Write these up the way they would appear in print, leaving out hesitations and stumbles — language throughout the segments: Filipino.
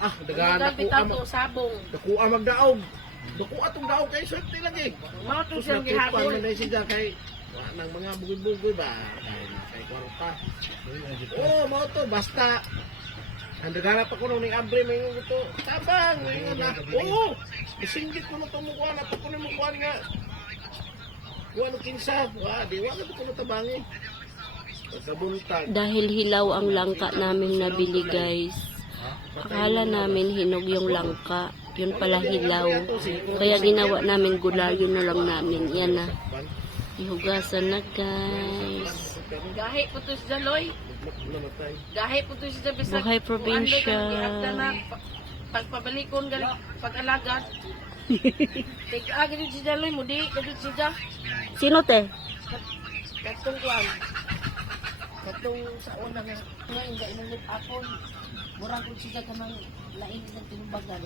Ah, dagahan Dagan bitaw to sabong. Dako magdaog. Dako atong daog kay swerte lagi. Mao to siyang Gihapon gihapon. man siya kay wa nang mga bugoy-bugoy ba. Kay kwarta. Oh, mao to basta ang dagana pa ko nung ning abre may ito. Tabang, may na. Oo. Isinggit ko na to mo kuha na to ko na mo kuha nga. Kuha no kinsa. Wa, di wa na to ko na tabangi. Pagkabuntag. Dahil hilaw ang langka namin nabili guys. Akala namin hinog yung langka. Yun pala hilaw. Kaya ginawa namin gulayo na lang namin. Yan na. Ihugasan na guys. Gahi po to si Daloy. Namatay. Gahi po to si Bisag. Buhay probinsya. Pagpabalikon gali pag-alagad. Tig-agi din si Daloy mo di kadto siya. Sino te? Katong kuan. Katong sa una nga hindi inunit apon. Murang kung siya ka mang lain ng tinumbagan.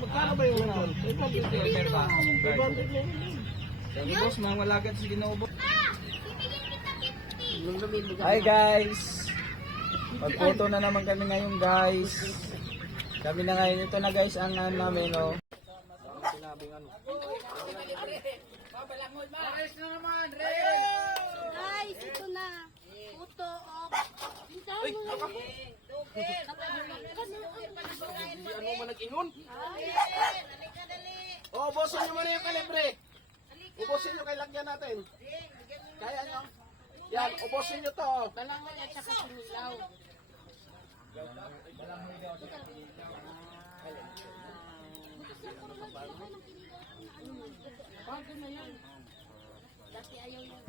Magkano ba yung nandun? Boss, mga malagat si Ginoo. Hi Guys, magphoto na naman kami ngayon guys. Kami na ngayon, ito na guys ang namin oh. Guys, ito na. Puto of... Ano man nag-ingon? Oh, bosin nyo muna yung kalibre. Ubusin nyo kay lagyan natin. Kaya nyo? Yan, ubusin nyo to. Balangan at saka sinilaw. Bago na yan. Dati ayaw yan.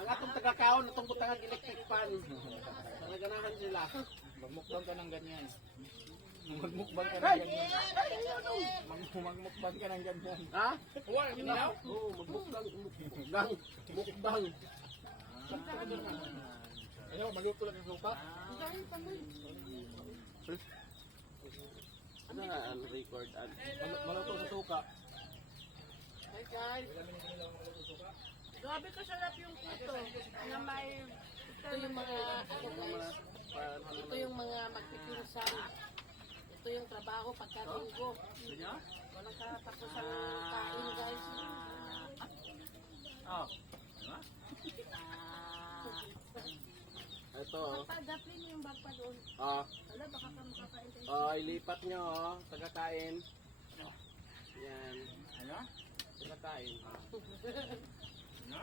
Ang atong taga-kaon, itong butangang electric fan. Naganahan sila. Magmukbang ka ng ganyan. Magmukbang ka ng ganyan. Magmukbang ka ng ganyan. Ha? Oo, magmukbang. Mukbang. Ayaw, magluto lang yung lupa. Ano na ang record? Maluto sa suka. Hey guys. Grabe ka sarap yung puto. Na may... Ito yung mga... Ano guys? Ito yung mga magpipinsan. Ito yung trabaho pagka-linggo. Walang katapos ang kain guys. Oh. Ito, oh. Padaplin niyo yung bag pa doon. Ah, Wala, baka ka makakain. ilipat nyo, oh. Taga-kain. Yan. Ano? Taga-kain. Ano?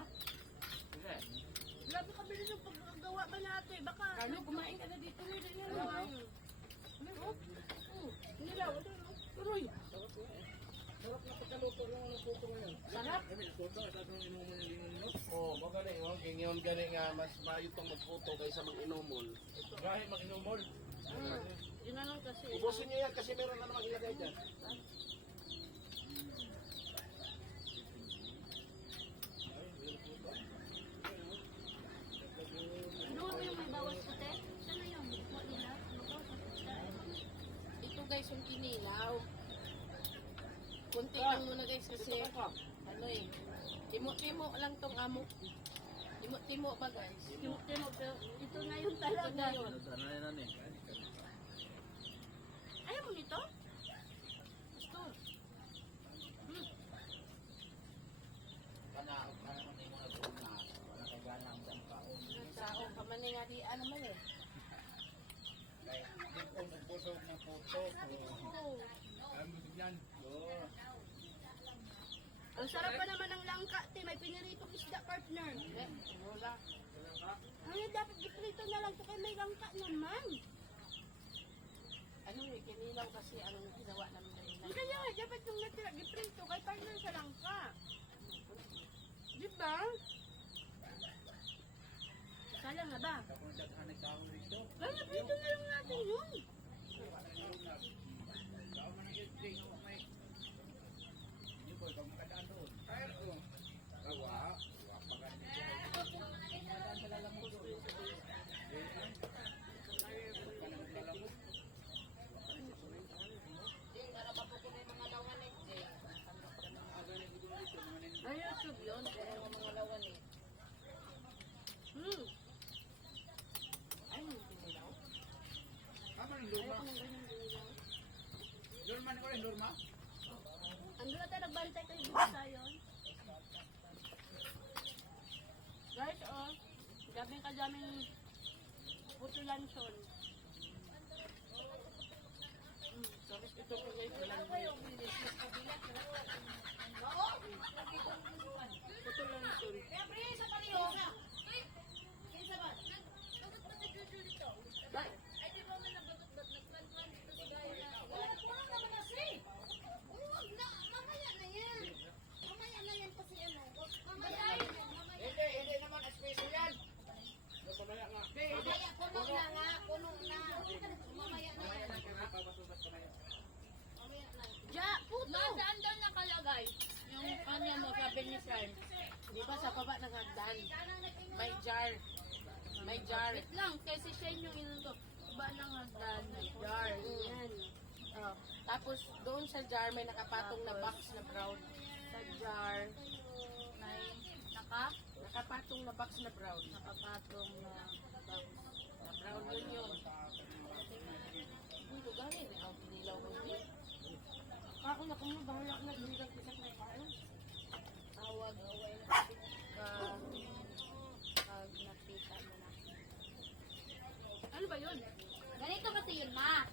Sige. Grabe ka bilis yung paggawa ba natin. Baka ano, kumain ka na dito. Hindi na naman. Nilaw, ano? Tuloy. Sarap. Oh, magaling, oh. Ganyan galing nga, mas mayo itong magputo kaysa mag-inomol. Gahe mag-inumol. Yun na lang kasi. Ubusin nyo yan kasi meron na namang ilagay dyan. Doon mo yung may bawas puti. Saan na yun? Nila? Ito guys yung kinilaw. Kunti lang muna guys kasi ano eh. Timo-timo lang tong amo. Timo-timo ba guys? Timo-timo. Ito na yun Ito talaga. na yun. Ayaw mo nito? Gusto. Sao ka man nga di ano man eh. Ang sarap pa naman ng langka, te. May piniritong isda, partner. Wala. Ano, dapat giprito na lang to kay may langka naman. Ano eh, kinilaw kasi ang ginawa namin na yun. Kaya nga, dapat yung natira, giprito kay partner sa langka. Diba? Kala nga ba? Kaya prito na lang natin yun. Norma. Norma na ko rin, Norma. Ando na tayo nagbantay kayo bisa yun. Guys, oh, gabing kadaming putulanson. Tapos ito ko guys, putulanson. Hindi naman special yan. Ja, puto! Nasaan daw nakalagay? Yung kanya mo, sabi ni Sam. Di ba sa baba ng hagdan? May jar. May jar. Wait lang, kasi siya yung inuto. Baba ng hagdan, may jar. Yan. Oh. Tapos doon sa jar may nakapatong na box na brown. Sa jar may nakapatong na box na brown. Nakapatong na box na brown yun. Ang lugar eh, ang pinilaw mo din. Ako na kung bahala na bilang isa na kayo. Tawag pag nakita mo na. Ano ba yun? Ganito kasi yun, ma.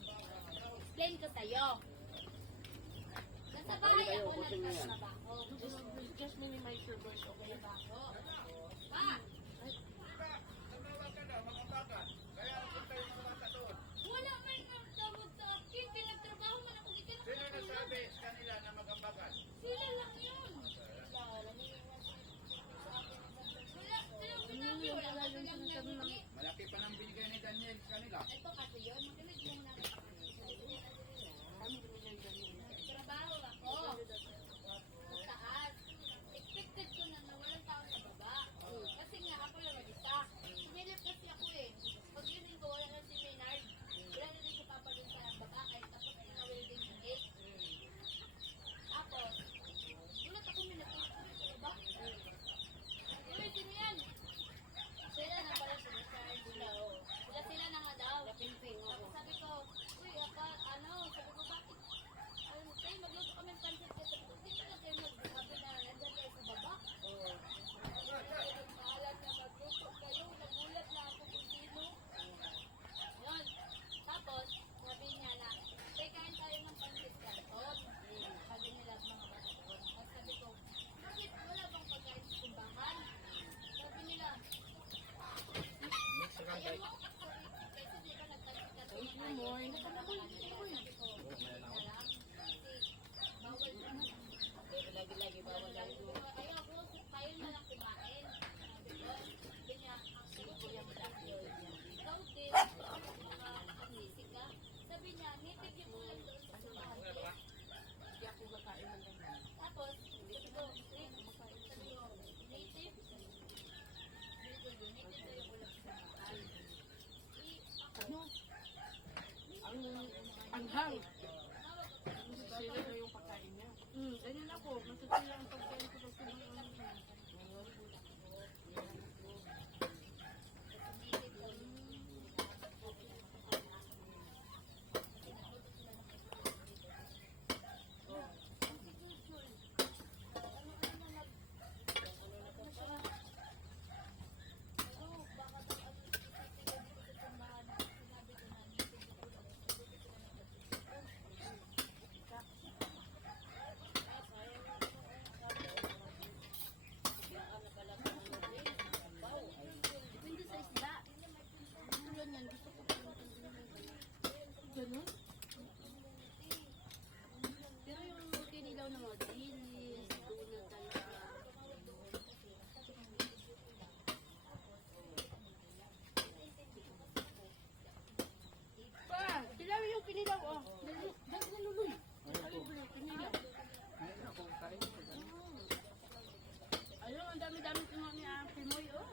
Explain ko sa'yo. Nasa bahay ako nagtatrabaho. Just minimize your voice, okay? Pa, Kaya punta yung mga bata doon. wala man nagtawag sa akin. Pinagtrabaho man ako dito. Sino nagsabi sa kanila na magambakan? Sila lang yun. Wala, silang sinabi. Wala ka silang narinig. Malaki pa nang binigay ni Daniel sa kanila. Ito kasi yun, makinig lang na. Trabaho ako. Sa taas. Expected ko na walang tao sa baba. Kasi nga ako lang nag-isa. Sinilip kasi ako eh. Pag yun ko, wala na si Maynard. Wala na din si Papa dun sa baba. Kahit tapos na welding yung gate. Tapos, ulat ako minatapos sa baba. Uy, sino yan? Sila na pala sila. Sila na nga daw. Tapos sabi ko, uy, sabi ko, bakit? Kayo magluto kami ng pancit ka. Sabi ko, dito na kayo magsabi na nandyan kayo sa baba. Nagkaalat na magluto kayo. Nagulat na ako kung sino. Yun. Tapos, sabi niya na, kain tayo ng pancit ka. Sabi nila mga bata doon. Tapos sabi ko, bakit wala bang pagkain sa kumbahan? Sabi nila, ayaw mo? Kasi di ba nagpancit ka sa mga More, hindi ka naman dito eh. Lagi-lagi bawal lagi. Ayaw ko, tayo na lang kumain. Sabi niya, sabi ko yung malaki. Ikaw din, nakakasisi ka. Sabi niya, nitip mo lang doon sa sumahan ko. Hindi ako kakain ng ganyan. Tapos, sabi ko, sabi ko, native. Native tayo ko lang sa sumahan. Ano? Ang anghang. Masasira na yung pagkain niya. Ganyan ako. Masasira ang pagkain ko pag tumalang. Depende sa isda. Tulad yan. Gusto ko pa yung ganun. Pero yung kinilaw ng mga dilis, tuna talaga. Pa! Sila yung kinilaw, oh. Dahil na luloy. Sila yung kinilaw. Ayun ako, kain ko sa ganun. Ayun, ang dami-dami kinuha ni Pimoy, oh.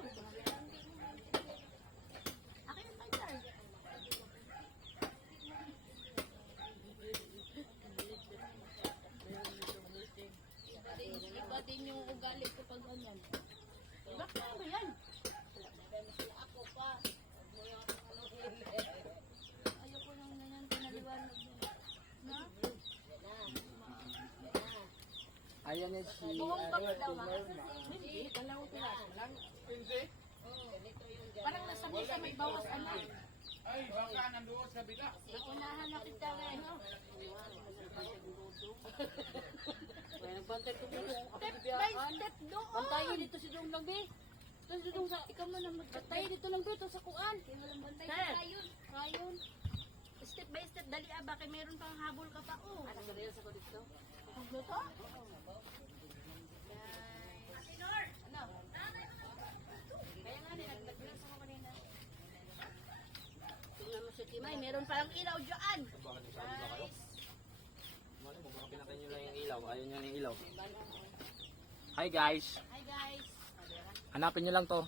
Akin ang tayo. Kenneth, si Buong box daw, ha? Hindi, dalawang piraso lang. Parang nasa mesa may bawas ano. Naunahan na kita rin. Step by step doon. Bantayin dito si Dong lang, be. Ito si Dong sa, ikaw mo na magbantay dito lang, be. Ito sa kuan. Bantay Sir. sa kayon. Kayon. Step by step, dali aba, kay meron pang habol ka pa, oh. Ano sa sa ko dito? Ano to? Ano? Kaya nga, nag-glass ako kanina. Tingnan mo si Timay, meron palang ilaw dyan. Guys. Pinatay nyo lang yung ilaw. Ayaw nyo yung ilaw. Hi guys. Hi guys. Hanapin nyo lang to.